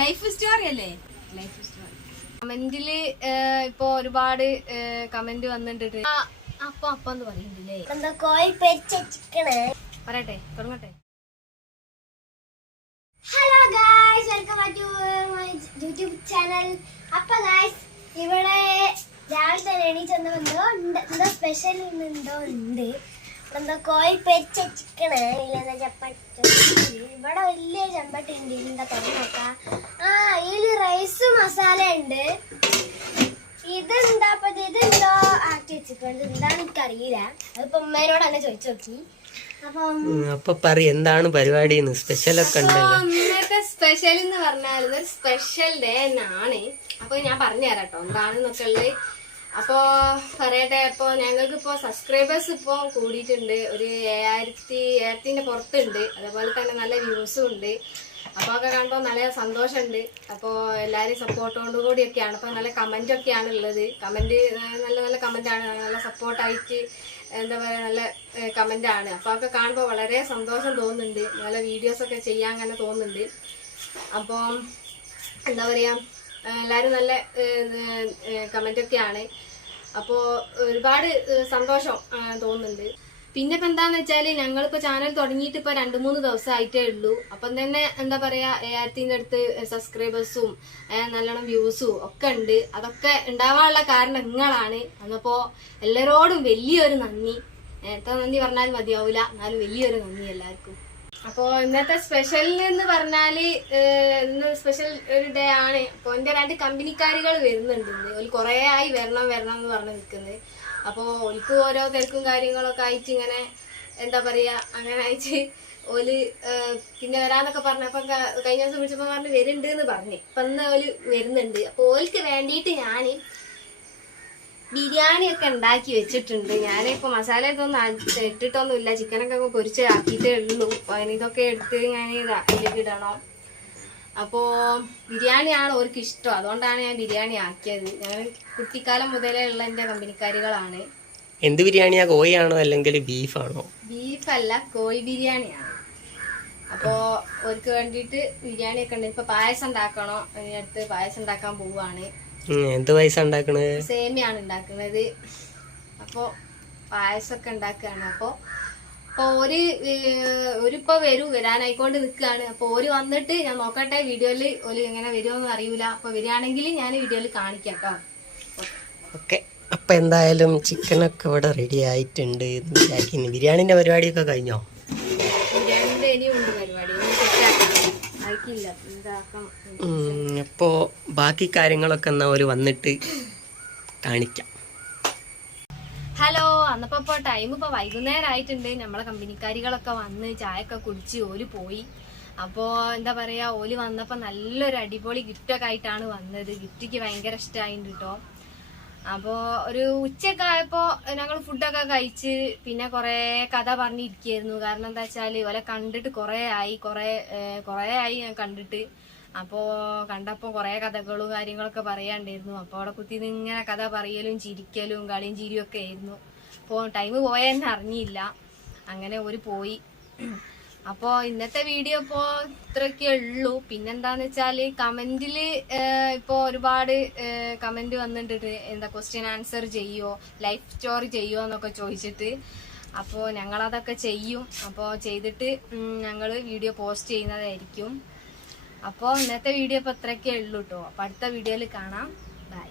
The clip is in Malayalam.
ലൈഫ് സ്റ്റോറി അല്ലേ? ലൈഫ് സ്റ്റോറി കമന്റിൽ ഇപ്പൊ ഒരുപാട് കമന്റ് വന്നിട്ടുണ്ട്. അപ്പൊ അപ്പൊ എന്ന് പറയുന്നില്ലേ എന്താ കോഴി പൊരിച്ചിക്കണേ പറയട്ടെ തുടങ്ങട്ടെ. Hello guys welcome to my YouTube channel അപ്പൊ ഗായ്സ് ഇവിടെ രാവിലെ തന്നെ എണീച്ചെന്ന് വന്നോ എന്താ സ്പെഷ്യൽ ഉണ്ടോ. ഉണ്ട് എന്താ കോഴി പൊരിച്ചിക്കണേ ഇല്ലെന്താ ചപ്പട്ടി ഇവിടെ വലിയ ചമ്പട്ടി ഉണ്ട്. എന്താ തുറന്നു നോക്കാം? മസാല ഉണ്ട് ഇതെന്താ ഇതെന്തോ ആക്കി വെച്ചിട്ടുണ്ട്. എന്താന്ന് എനിക്കറിയില്ല. അതിപ്പോ ഉമ്മേനോട് തന്നെ ചോദിച്ചു നോക്കി. അപ്പൊ പറ എന്താണ് പരിപാടി സ്പെഷ്യലൊക്കെ ഉണ്ടല്ലോ. ഇന്നത്തെ സ്പെഷ്യൽ എന്ന് പറഞ്ഞാൽ സ്പെഷ്യൽ ഡേ എന്നാണ്. അപ്പൊ ഞാൻ പറഞ്ഞു തരാം കേട്ടോ എന്താണെന്നൊക്കെ ഉള്ളത്. അപ്പോ പറയട്ടെ അപ്പൊ ഞങ്ങൾക്ക് ഇപ്പോ സബ്സ്ക്രൈബേഴ്സ് ഇപ്പോ കൂടിയിട്ടുണ്ട്. ഒരു ഏഴായിരത്തി ഏഴത്തിന്റെ പുറത്തുണ്ട്. അതേപോലെ തന്നെ നല്ല വ്യൂസും ഉണ്ട്. അപ്പൊ ഒക്കെ കാണുമ്പോൾ നല്ല സന്തോഷമുണ്ട് അപ്പോൾ എല്ലാവരും കൂടി കൂടിയൊക്കെയാണ്. അപ്പോൾ നല്ല കമന്റ് ഒക്കെയാണ് ഉള്ളത് കമന്റ് നല്ല നല്ല കമന്റ് ആണ് നല്ല സപ്പോർട്ടായിട്ട് എന്താ പറയുക നല്ല കമന്റ് ആണ് അപ്പോൾ ഒക്കെ കാണുമ്പോൾ വളരെ സന്തോഷം തോന്നുന്നുണ്ട്. നല്ല വീഡിയോസ് ഒക്കെ ചെയ്യാൻ അങ്ങനെ തോന്നുന്നുണ്ട്. അപ്പോൾ എന്താ പറയാ എല്ലാവരും നല്ല കമന്റ് ഒക്കെയാണ് അപ്പോൾ ഒരുപാട് സന്തോഷം തോന്നുന്നുണ്ട്. പിന്നെ ഇപ്പൊ എന്താന്ന് വെച്ചാൽ ഞങ്ങളിപ്പോ ചാനൽ തുടങ്ങിയിട്ട് ഇപ്പൊ രണ്ടു മൂന്ന് ദിവസമായിട്ടേ ഉള്ളൂ. അപ്പം തന്നെ എന്താ പറയാ ഏഴായിരത്തിന്റെ അടുത്ത് സബ്സ്ക്രൈബേഴ്സും നല്ലോണം വ്യൂസും ഒക്കെ ഉണ്ട്. അതൊക്കെ ഉണ്ടാവാനുള്ള കാരണം നിങ്ങളാണ് അന്നപ്പോ എല്ലാരോടും വലിയൊരു നന്ദി. എത്ര നന്ദി പറഞ്ഞാൽ മതിയാവില്ല എന്നാലും വലിയൊരു നന്ദി എല്ലാവർക്കും. അപ്പോ ഇന്നത്തെ സ്പെഷ്യൽ എന്ന് പറഞ്ഞാൽ ഇന്ന് സ്പെഷ്യൽ ഒരു ഡേ ആണ്. അപ്പൊ എന്റെ രണ്ട് കമ്പനിക്കാരികൾ വരുന്നുണ്ട് ഇന്ന്. ഒരു കുറേ ആയി വരണം വരണം എന്ന് പറഞ്ഞ് നിൽക്കുന്നത് അപ്പോ ഓൽക്ക് ഓരോ തിരക്കും കാര്യങ്ങളൊക്കെ ആയിട്ട് ഇങ്ങനെ എന്താ പറയാ അങ്ങനെ അയച്ച് ഓൽ പിന്നെ വരാന്നൊക്കെ പറഞ്ഞു ക- കഴിഞ്ഞ ദിവസം വിളിച്ചപ്പോ പറഞ്ഞ് വരുന്നുണ്ട് എന്ന് പറഞ്ഞു. അപ്പൊ ഇന്ന് ഓൽ വരുന്നുണ്ട്. അപ്പോൾ ഓൽക്ക് വേണ്ടിയിട്ട് ഞാൻ ബിരിയാണി ഒക്കെ ഉണ്ടാക്കി വെച്ചിട്ടുണ്ട്. ഞാനിപ്പോ മസാല ഇതൊന്നും ഇട്ടിട്ടൊന്നുമില്ല. ചിക്കനൊക്കെ അങ്ങ് ആക്കിയിട്ടേ ഉള്ളൂ. അതിന് ഇതൊക്കെ എടുത്ത് ഞാൻ ഇതാക്കിയിട്ടിടണം ഇടണം അപ്പോ ബിരിയാണിയാണ് അവർക്ക് ഇഷ്ടം അതുകൊണ്ടാണ് ഞാൻ ബിരിയാണി ആക്കിയത്. ഞാൻ കുട്ടിക്കാലം മുതലേ ഉള്ള എന്റെ കമ്പനിക്കാരികളാണ്. എന്ത് ബിരിയാണിയാ? കോഴിയാണോ അല്ലെങ്കിൽ ബീഫാണോ? ബീഫല്ല കോഴി ബിരിയാണിയാണ് അപ്പോ അവർക്ക് വേണ്ടിയിട്ട് ബിരിയാണി ഒക്കെ ഉണ്ട്. ഇപ്പൊ പായസം ഉണ്ടാക്കണോ. അതിനടുത്ത് പായസം ഉണ്ടാക്കാൻ പോവാണ് എന്ത് പായസം ഉണ്ടാക്കണത് സേമിയാണ് ഉണ്ടാക്കുന്നത്. അപ്പോൾ പായസമൊക്കെ ഉണ്ടാക്കുകയാണ്. അപ്പോൾ അപ്പോൾ ഓര് ഒരിപ്പോ വരൂ വരാനായിക്കൊണ്ട് നിൽക്കുകയാണ് അപ്പൊ ഓര് വന്നിട്ട് ഞാൻ നോക്കട്ടെ വീഡിയോയിൽ ഒരു എങ്ങനെ വരുമോന്ന് അറിയൂല. അപ്പൊ വരികയാണെങ്കിൽ ഞാൻ വീഡിയോയിൽ കാണിക്കാം കേട്ടോ ഓക്കെ. അപ്പൊ എന്തായാലും ചിക്കനൊക്കെ ഇവിടെ റെഡി ആയിട്ടുണ്ട് എന്ന് വിചാരിക്കുന്നു. ബിരിയാണിന്റെ പരിപാടിയൊക്കെ കഴിഞ്ഞോ? അപ്പോ ബാക്കി കാര്യങ്ങളൊക്കെ എന്നാ ഒരു വന്നിട്ട് കാണിക്കാം. ഹലോ അന്നപ്പോ ഇപ്പൊ ടൈം ഇപ്പൊ വൈകുന്നേരം ആയിട്ടുണ്ട് നമ്മളെ കമ്പനിക്കാരികളൊക്കെ വന്ന് ചായയൊക്കെ കുടിച്ച് ഓൽ പോയി. അപ്പോ എന്താ പറയാ ഓൽ വന്നപ്പോ നല്ലൊരു അടിപൊളി ഗിഫ്റ്റൊക്കെ ആയിട്ടാണ് വന്നത്. ഗിഫ്റ്റിക്ക് ഭയങ്കര ഇഷ്ടമായിട്ടുണ്ട് കേട്ടോ അപ്പോ ഒരു ഉച്ചയൊക്കെ ആയപ്പോ ഞങ്ങൾ ഫുഡൊക്കെ കഴിച്ച് പിന്നെ കൊറേ കഥ പറഞ്ഞിരിക്കായിരുന്നു കാരണം എന്താ വെച്ചാൽ ഓലെ കണ്ടിട്ട് കൊറേ ആയി കൊറേ കുറെ ആയി ഞാൻ കണ്ടിട്ട്. അപ്പോ കണ്ടപ്പോ കൊറേ കഥകളും കാര്യങ്ങളൊക്കെ പറയാണ്ടായിരുന്നു. അപ്പൊ അവിടെ കുത്തി ഇങ്ങനെ കഥ പറയലും ചിരിക്കലും കളിയും ചിരിയും ഒക്കെ ആയിരുന്നു. ടൈം പോയെന്ന് അറിഞ്ഞില്ല. അങ്ങനെ ഒരു പോയി. അപ്പോ ഇന്നത്തെ വീഡിയോ ഇപ്പോ ഇത്രയൊക്കെ ഉള്ളൂ. പിന്നെന്താന്ന് വെച്ചാൽ കമന്റിൽ ഇപ്പോ ഒരുപാട് കമന്റ് വന്നിട്ടുണ്ട്. എന്താ ക്വസ്റ്റ്യൻ ആൻസർ ചെയ്യോ ലൈഫ് സ്റ്റോറി ചെയ്യോ എന്നൊക്കെ ചോദിച്ചിട്ട്. അപ്പോൾ ഞങ്ങളതൊക്കെ ചെയ്യും. അപ്പോ ചെയ്തിട്ട് ഞങ്ങൾ വീഡിയോ പോസ്റ്റ് ചെയ്യുന്നതായിരിക്കും. അപ്പോ ഇന്നത്തെ വീഡിയോ ഇപ്പോൾ ഇത്രയൊക്കെ ഉള്ളൂ കേട്ടോ അപ്പോൾ അടുത്ത വീഡിയോയിൽ കാണാം. ബൈ